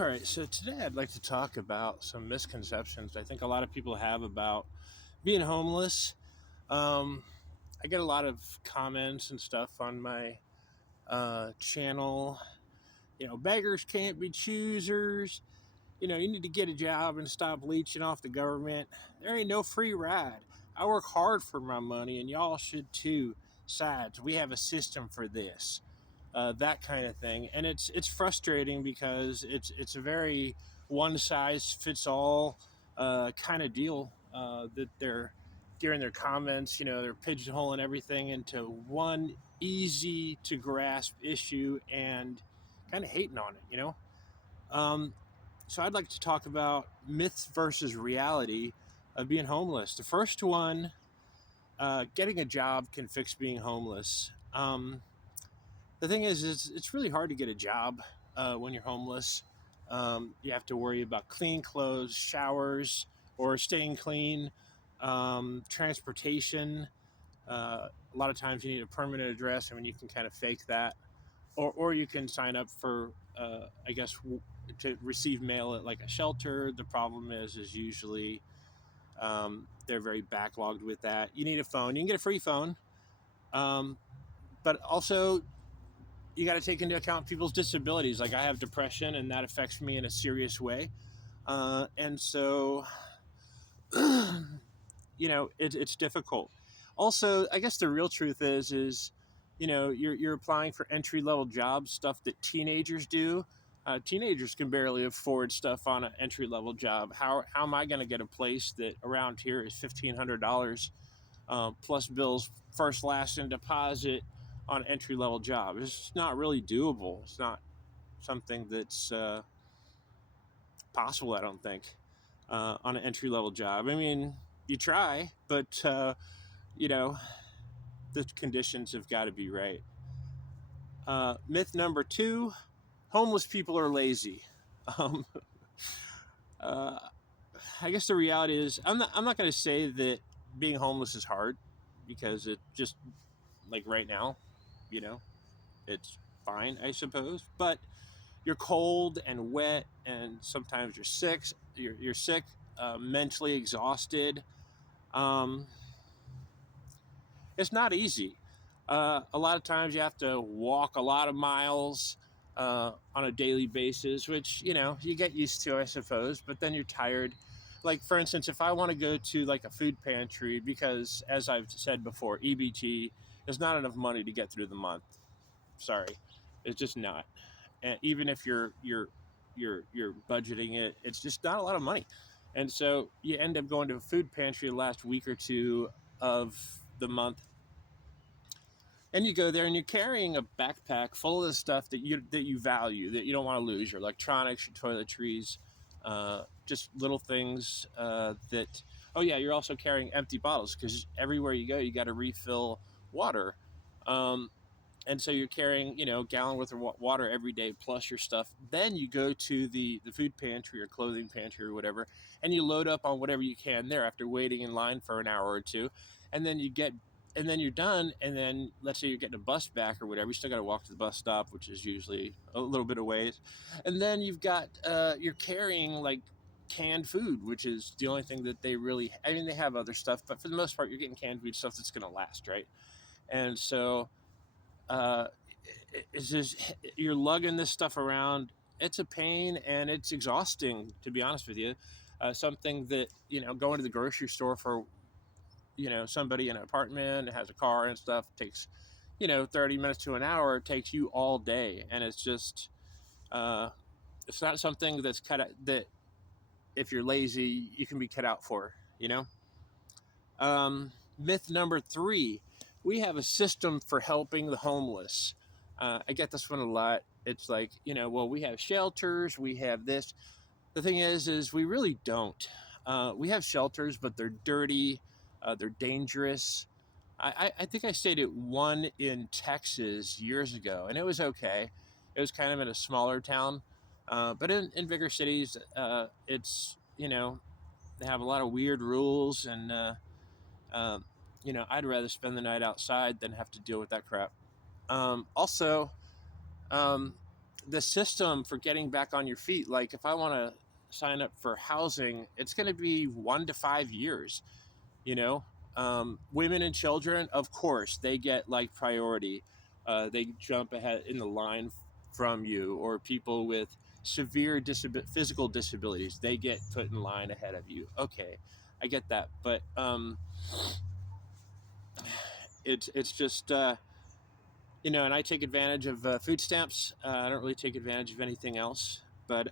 All right, so today I'd like to talk about some misconceptions I think a lot of people have about being homeless. Um, I get a lot of comments and stuff on my channel. Beggars can't be choosers. You need to get a job and stop leeching off the government. There ain't no free ride. I work hard for my money, and y'all should too. Besides, we have a system for this. That kind of thing, and it's frustrating because it's a very one size fits all kind of deal that they're during their comments. They're pigeonholing everything into one easy to grasp issue and kind of hating on it. Um, so I'd like to talk about myths versus reality of being homeless. The first one, getting a job can fix being homeless. The thing is, it's really hard to get a job when you're homeless. You have to worry about clean clothes, showers, or staying clean, transportation. A lot of times you need a permanent address. I mean, you can kind of fake that, or you can sign up for, I guess, to receive mail at like a shelter. The problem is usually they're very backlogged with that. You need a phone. You can get a free phone, um, but also you got to take into account people's disabilities. Like I have depression, and that affects me in a serious way. And so, it's difficult. Also, I guess the real truth is, you're applying for entry level jobs, stuff that teenagers do. Teenagers can barely afford stuff on an entry level job. How am I going to get a place that around here is $1,500 plus bills, first, last, and deposit on an entry level job? It's just not really doable. It's not something that's possible, I don't think, on an entry level job. I mean, you try, but, you know, the conditions have got to be right. Myth number two, homeless people are lazy. Um, uh, I guess the reality is, I'm not going to say that being homeless is hard because it just, like right now, you know, it's fine, I suppose. But you're cold and wet, and sometimes you're sick. You're sick, mentally exhausted. Um, it's not easy. A lot of times you have to walk a lot of miles on a daily basis, which you get used to, I suppose. But then you're tired. Like for instance, if I want to go to like a food pantry, because as I've said before, EBT is not enough money to get through the month. Sorry, it's just not. And even if you're budgeting it, it's just not a lot of money. And so you end up going to a food pantry the last week or two of the month, and you go there and you're carrying a backpack full of the stuff that you value, that you don't want to lose, your electronics, your toiletries, just little things that. Oh yeah, you're also carrying empty bottles because everywhere you go you got to refill water. um, and so you're carrying a gallon worth of water every day plus your stuff. Then you go to the food pantry or clothing pantry or whatever, and you load up on whatever you can there after waiting in line for an hour or two. And then you're done. And then let's say you're getting a bus back or whatever, you still got to walk to the bus stop, which is usually a little bit of ways. And then you're carrying like canned food, which is the only thing that they really, I mean, they have other stuff, but for the most part you're getting canned food, stuff that's going to last, right? And so uh, it's just you're lugging this stuff around. It's a pain and it's exhausting, to be honest with you. Something that going to the grocery store for somebody in an apartment that has a car and stuff takes 30 minutes to an hour. It takes you all day, and it's just uh, it's not something that's cut out, that if you're lazy you can be cut out for. Myth number three, we have a system for helping the homeless. I get this one a lot. It's like, well, we have shelters, we have this. The thing is we really don't. We have shelters, but they're dirty, they're dangerous. I think I stayed at one in Texas years ago, and it was okay. It was kind of in a smaller town. But in bigger cities, they have a lot of weird rules, and um, I'd rather spend the night outside than have to deal with that crap. Also, um, the system for getting back on your feet, like if I want to sign up for housing, it's going to be 1 to 5 years. you know Women and children, of course, they get like priority. They jump ahead in the line from you, or people with severe physical disabilities, they get put in line ahead of you. Okay, I get that, but it's just and I take advantage of food stamps. I don't really take advantage of anything else, but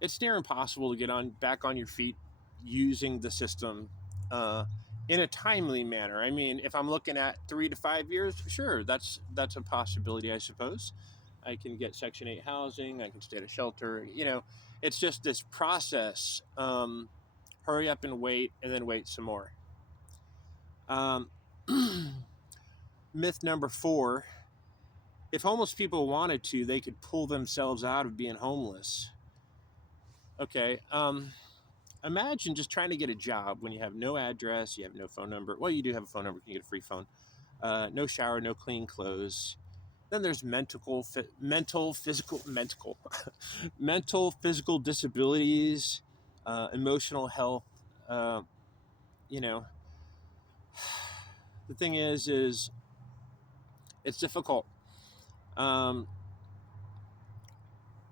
it's near impossible to get on back on your feet using the system uh, in a timely manner. I mean, if I'm looking at 3 to 5 years, sure, that's a possibility, I suppose. I can get Section 8 housing. I can stay at a shelter. It's just this process. Hurry up and wait, and then wait some more. Um, Myth number 4: if homeless people wanted to, they could pull themselves out of being homeless. Okay. Imagine just trying to get a job when you have no address, you have no phone number. Well, you do have a phone number, you can get a free phone. No shower, no clean clothes. Then there's mental, physical, mental, physical disabilities, emotional health. Uh, you know, the thing is it's difficult. Um,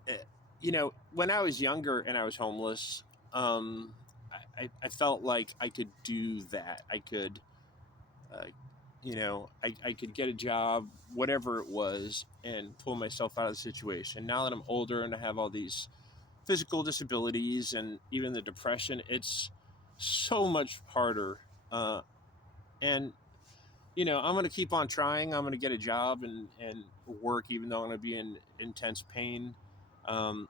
eh, when I was younger and I was homeless, I felt like I could do that. I could uh, I could get a job, whatever it was, and pull myself out of the situation. Now that I'm older and I have all these physical disabilities and even the depression, it's so much harder. And I'm going to keep on trying. I'm going to get a job and work, even though I'm going to be in intense pain. Um,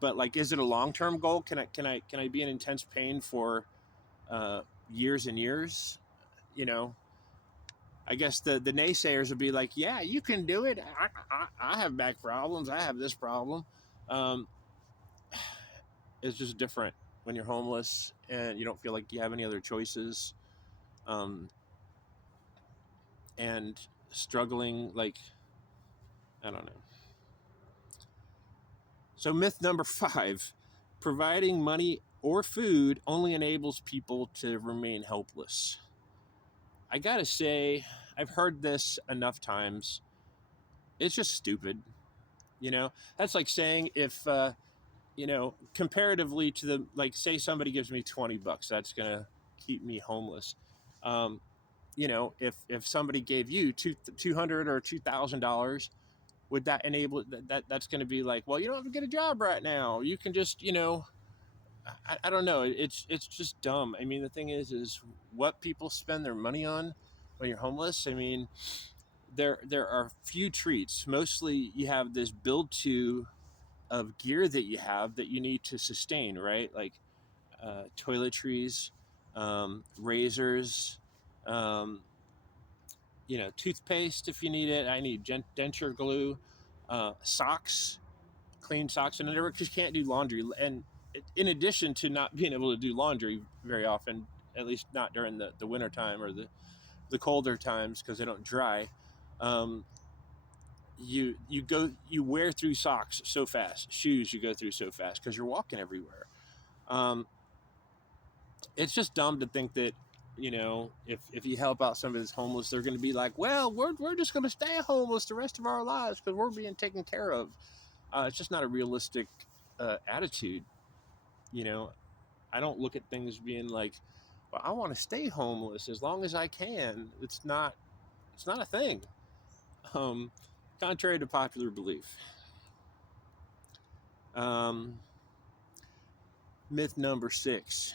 but like, is it a long-term goal? Can I be in intense pain for uh, years and years? You know, I guess the naysayers would be like, yeah, you can do it. I have back problems. I have this problem. Um, it's just different when you're homeless and you don't feel like you have any other choices. Um, and struggling, like, I don't know. So myth number 5: providing money or food only enables people to remain helpless. I gotta say, I've heard this enough times. It's just stupid. That's like saying if comparatively to the, like, say somebody gives me $20, that's gonna keep me homeless. Um, if somebody gave you 200 or $2,000, would that enable that's going to be like, well, you don't have to get a job right now. You can just, I don't know. It's just dumb. I mean, the thing is what people spend their money on when you're homeless. I mean, there are few treats. Mostly, you have this build to of gear that you have that you need to sustain, right? Like toiletries, razors, um, toothpaste if you need it. I need denture glue, socks, clean socks, and I never just can't do laundry. And in addition to not being able to do laundry very often, at least not during the winter time or the colder times because they don't dry. Um, you wear through socks so fast, shoes you go through so fast because you're walking everywhere. Um, it's just dumb to think that if you help out somebody that's homeless, they're going to be like, well, we're just going to stay homeless the rest of our lives because we're being taken care of. It's just not a realistic attitude. you know I don't look at things being like, well, I want to stay homeless as long as I can. It's not a thing. um, Contrary to popular belief. um, Myth number 6: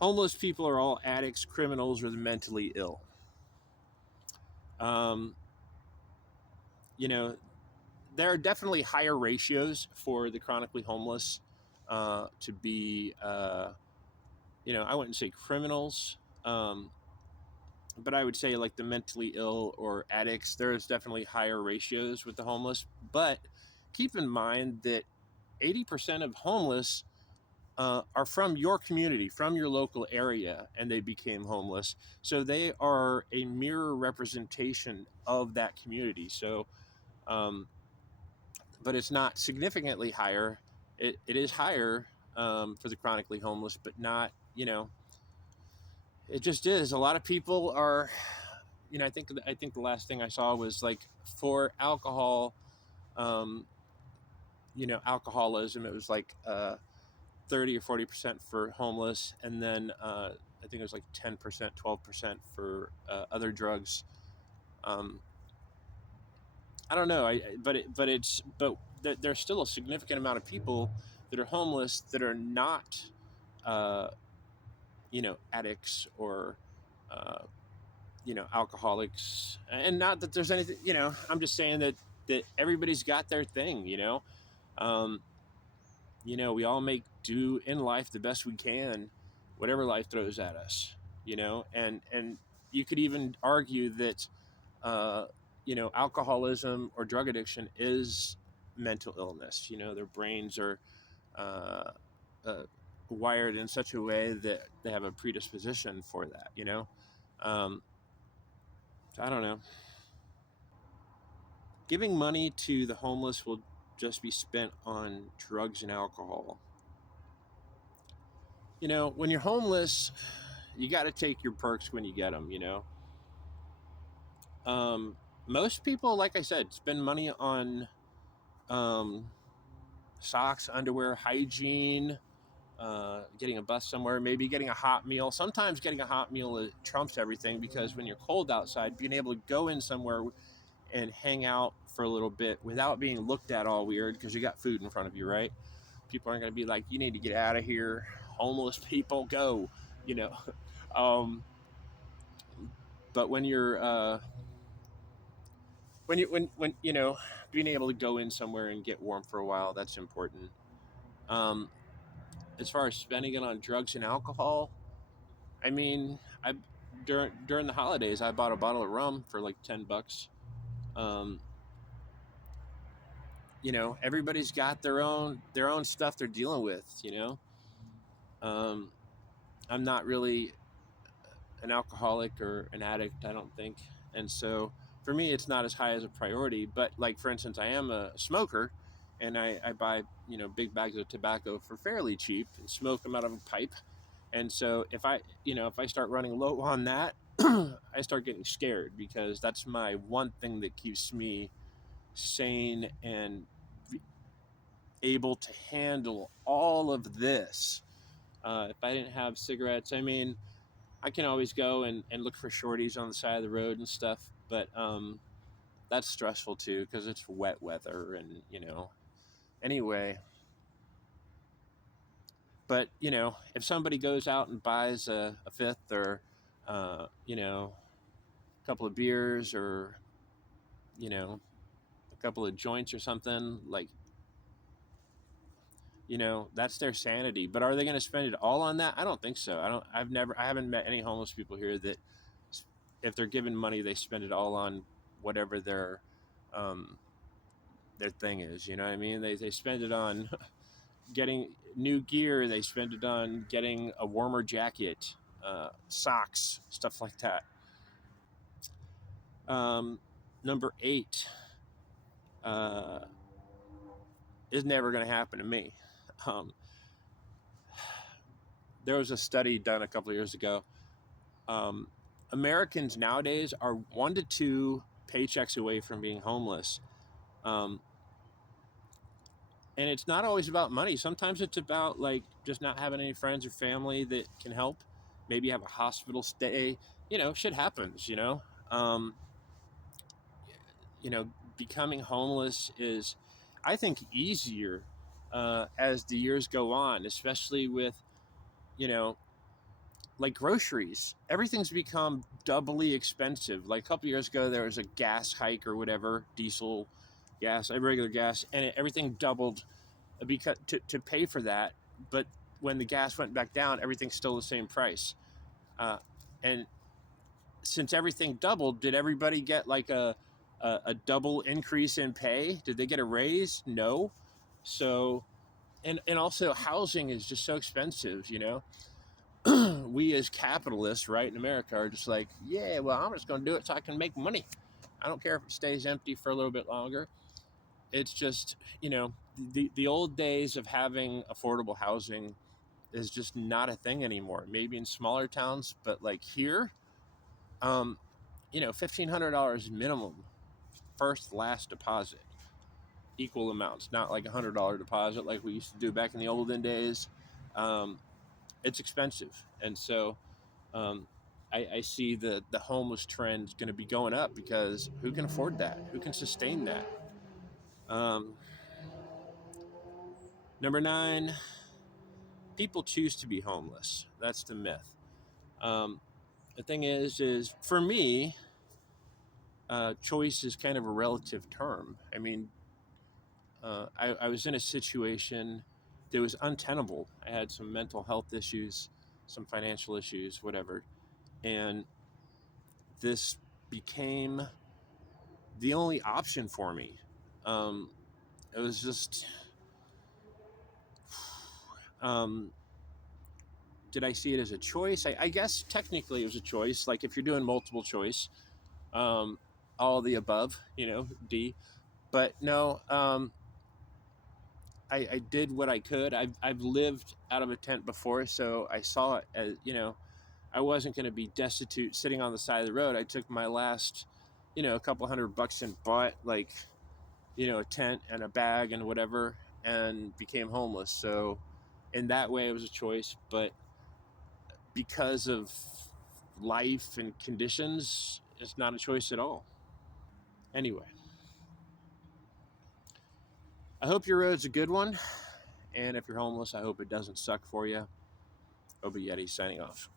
homeless people are all addicts, criminals, or the mentally ill. um, you know there are definitely higher ratios for the chronically homeless to be I wouldn't say criminals, but I would say like the mentally ill or addicts. There's definitely higher ratios with the homeless, but keep in mind that 80% of homeless are from your community, from your local area, and they became homeless. So they are a mirror representation of that community. So, um, but it's not significantly higher. It is higher for the chronically homeless, but not, it just is. A lot of people are, I think the last thing I saw was like for alcohol, um, alcoholism, it was like 30 or 40% for homeless, and then I think it was like 10%, 12% for other drugs. Um, I don't know, but there's still a significant amount of people that are homeless that are not, uh, addicts or uh, alcoholics, and not that there's anything. I'm just saying that everybody's got their thing. Um, we all make do in life the best we can, whatever life throws at us. And you could even argue that alcoholism or drug addiction is mental illness. Their brains are uh, uh, wired in such a way that they have a predisposition for that. Um, so I don't know. Giving money to the homeless will just be spent on drugs and alcohol. When you're homeless, you got to take your perks when you get them. Um, Most people, like I said, spend money on um, socks, underwear, hygiene, getting a bus somewhere, maybe getting a hot meal. Sometimes getting a hot meal trumps everything, because when you're cold outside, being able to go in somewhere and hang out for a little bit without being looked at all weird because you got food in front of you, right? People aren't going to be like, you need to get out of here. Homeless people, go. You know, um, but when you're when being able to go in somewhere and get warm for a while, that's important. Um, as far as spending it on drugs and alcohol, I mean, I during the holidays, I bought a bottle of rum for like $10. Um, Everybody's got their own stuff they're dealing with. Um, I'm not really an alcoholic or an addict, I don't think, and so for me, it's not as high as a priority. But like, for instance, I am a smoker, and I buy big bags of tobacco for fairly cheap and smoke them out of a pipe. And so if I start running low on that, I start getting scared, because that's my one thing that keeps me sane and able to handle all of this. If I didn't have cigarettes, I mean, I can always go and look for shorties on the side of the road and stuff, but that's stressful too, because it's wet weather, and anyway. But if somebody goes out and buys a fifth, or a couple of beers, or a couple of joints or something, like, that's their sanity. But are they going to spend it all on that? I don't think so. I haven't met any homeless people here that, if they're given money, they spend it all on whatever um, their thing is. You know what I mean? They spend it on getting new gear. They spend it on getting a warmer jacket, socks, stuff like that. Um, Number 8 uh, is never going to happen to me. Um, there was a study done a couple of years ago. Um, Americans nowadays are 1 to 2 paychecks away from being homeless. Um, and it's not always about money. Sometimes it's about, like, just not having any friends or family that can help. Maybe have a hospital stay. Shit happens. Um, you know, Becoming homeless is, I think, easier as the years go on, especially with, you know, like groceries. Everything's become doubly expensive. Like a couple years ago, there was a gas hike or whatever, diesel gas, regular gas, and everything doubled because to pay for that. But when the gas went back down, everything's still the same price. And since everything doubled, did everybody get like a double increase in pay? Did they get a raise? No. So and also housing is just so expensive, you know. We as capitalists, right, in America are just like, yeah, well, I'm just going to do it so I can make money. I don't care if it stays empty for a little bit longer. It's just, you know, the old days of having affordable housing is just not a thing anymore. Maybe in smaller towns, but like here, um, you know, $1,500 minimum, first last deposit, equal amounts, not like $100 deposit like we used to do back in the olden days. Um, it's expensive, and so um, I see the homeless trend is going to be going up because who can afford that? Who can sustain that? Um, Number nine, people choose to be homeless. That's the myth. Um, the thing is for me, choice is kind of a relative term. I mean, I was in a situation that was untenable. I had some mental health issues, some financial issues, whatever, and this became the only option for me. Um, it was just, um, did I see it as a choice? I guess technically it was a choice. Like if you're doing multiple choice, um, all the above, you know, D. But no, I did what I could. I've lived out of a tent before, so I saw it as, you know, I wasn't going to be destitute sitting on the side of the road. I took my last, you know, a couple $100 and bought like, you know, a tent and a bag and whatever, and became homeless. So in that way, it was a choice. But because of life and conditions, it's not a choice at all. Anyway, I hope your road's a good one. And if you're homeless, I hope it doesn't suck for you. Obi Yeti signing off.